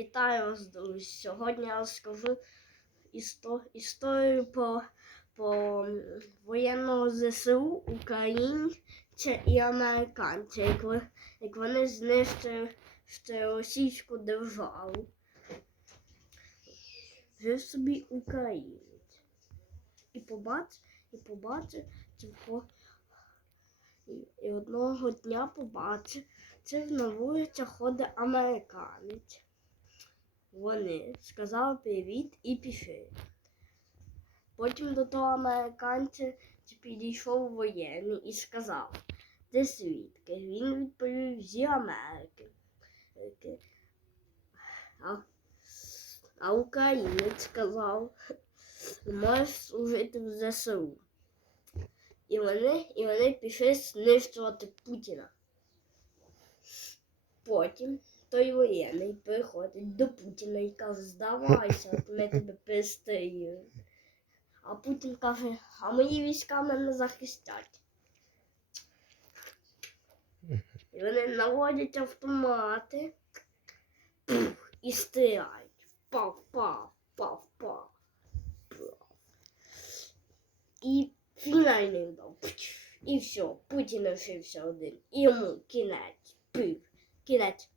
Вітаю вас, друзі! Сьогодні я розкажу істо- історію про, про воєнного ЗСУ, українця і американця, як, ви- як вони знищили російську державу. Жив собі українець. І побачив, і побачив, і, і одного дня побачив, це на вулицях ходить американець. Вони сказали привіт і пішли. Потім до того американця підійшов воєнний і сказав, ти звідки? Він відповів зі Америки. Е, А, а українець сказав, можеш служити в ЗСУ. І вони, і вони пішли знищувати Путіна. Потім той воєнний приходить до Путіна і каже, здавайся, ми тебе перестрілюємо. А Путін каже, а мої війська мене захистять. І вони наводять автомати пух, і стріляють. Пав, пав, пав, пав. пав. І фінальний. Пч. І все, Путін лишився один. І йому кінець. Пив. Кінець.